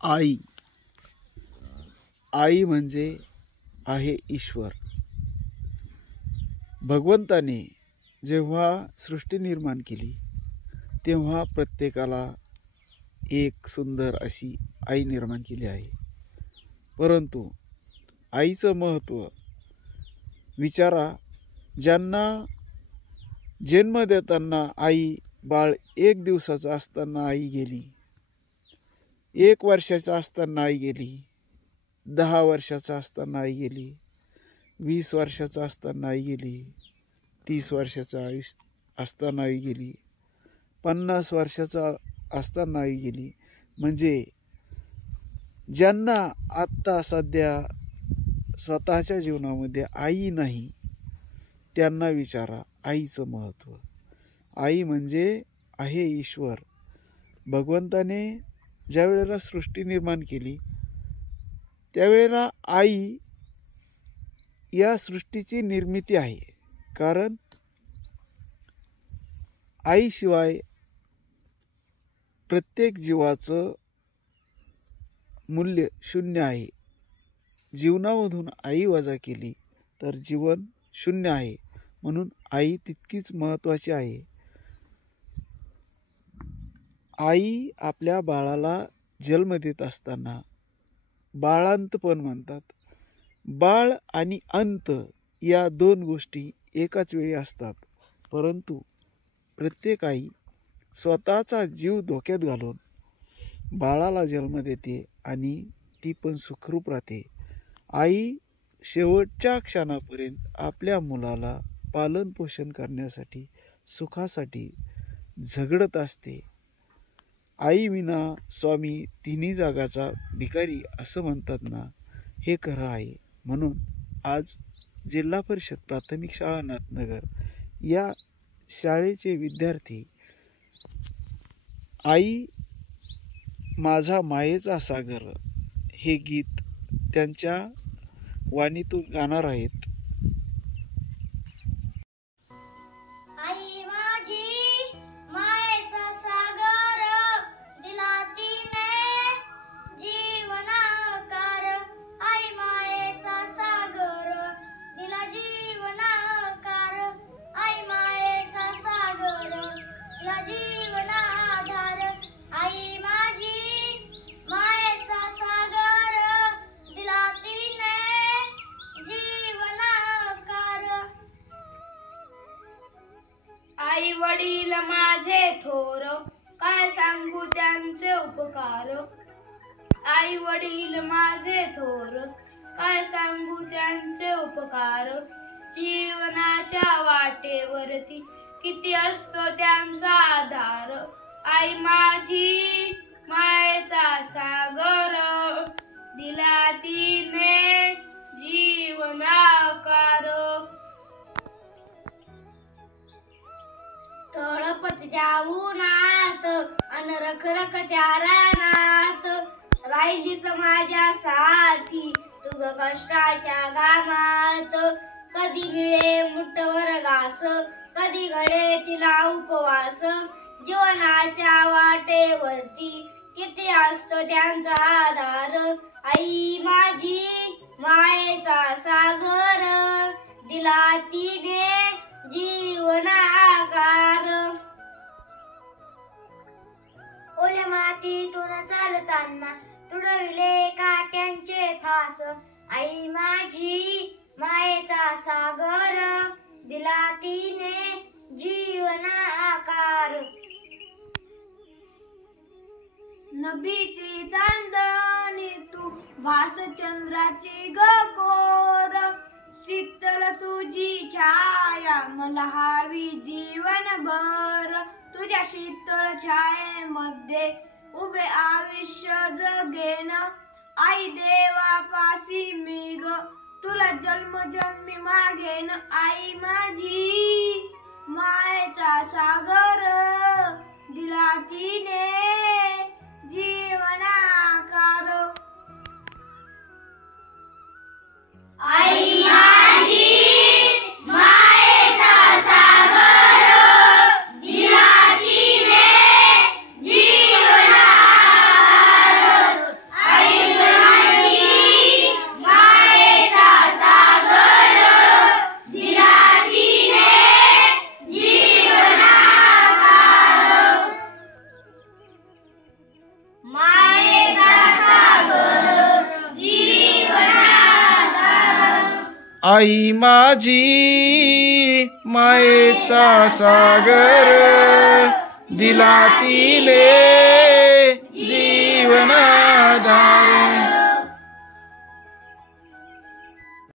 आई आई म्हणजे आहे ईश्वर. भगवंताने जेव्हा सृष्टी निर्माण केली तेव्हा प्रत्येकाला एक सुंदर अशी आई निर्माण केली आहे. परंतु आईचं महत्त्व विचारा. ज्यांना जन्म देताना आई, बाळ 1 दिवसाचं असताना आई गेली, 1 वर्षाचा असताना आई गेली, 10 वर्षाचा असताना आई गेली, 20 वर्षाचा असताना आई गेली, 30 वर्षाचा असताना आई गेली, 50 वर्षाचा असताना आई गेली. म्हणजे ज्यांना आत्ता सध्या स्वतःच्या जीवनामध्ये आई नाही त्यांना विचारा आईचं महत्त्व. आई म्हणजे आहे ईश्वर. भगवंताने ज्या वेळेला सृष्टी निर्माण केली त्यावेळेला आई या सृष्टीची निर्मिती आहे. कारण आईशिवाय प्रत्येक जीवाचं मूल्य शून्य आहे. जीवनामधून आई वजा केली तर जीवन शून्य आहे. म्हणून आई तितकीच महत्त्वाची आहे. आई आपल्या बाळाला जन्म देत असताना बाळांतपण म्हणतात. बाळ आणि अंत या 2 गोष्टी एकाच वेळी असतात. परंतु प्रत्येक आई स्वतःचा जीव धोक्यात घालून बाळाला जन्म देते आणि ती पण सुखरूप राहते. आई शेवटच्या क्षणापर्यंत आपल्या मुलाला पालन पोषण करण्यासाठी, सुखासाठी झगडत असते. आई विना स्वामी तिन्ही जागाचा भिकारी असं म्हणतात ना, हे खरं आहे. म्हणून आज जिल्हा परिषद प्राथमिक शाळा नाथनगर या शाळेचे विद्यार्थी आई माझा मायेचा सागर हे गीत त्यांच्या वाणीतून गाणार आहेत. आई माझी मायेचा सागर, दिला तिने जीवनाकार. आई मायेचा सागर, दिला जीवनाकार. आई मायेचा सागर, दिला जीवनाधार. आई माझी मायेचा सागर, दिला तिने जीवनाकार. आई वडील माझे थोर, काय सांगू त्यांचे उपकार. आई वडील माझे थोर, काय सांगू त्यांचे उपकार. जीवनाच्या वाटेवरती किती असतो त्यांचा आधार. आई माझी मायेचा सागर, दिला तिने जीवनाकार. तळपत्या उन्हात अन रखरखत्या रानात, राहिली समाजासाठी तुग कष्टाच्या घामात. कधी मिळे मुठभर घास, कधी घडे तिला उपवास. जीवनाच्या वाटेवरती किती असतो त्यांचा आधार. आई माझी मायेचा सागर, दिला तिने जीवनाकार. ओल्या मातीतून चालताना तुडविले काट्यांचे फास. आई माझी मायेचा सागर, दिला तिने जीवनाकार. नभीची चांदणी तू, भास चंद्राची गकोर. शीतल तुझी छाया मला हवी जीवनभर. तुझ्या शीतल छायेमध्ये उभे आयुष्य जगेन. आई देवापाशी मी ग, तुला जन्मजन्मी मागेन. आई माझी मायेचा सागर, दिला तिने जीवनाकार. आई माझी मायेचा सागर, दिला तिने जीवनाकार. आई माझी मायेचा सागर दिला तिले जीवनाधार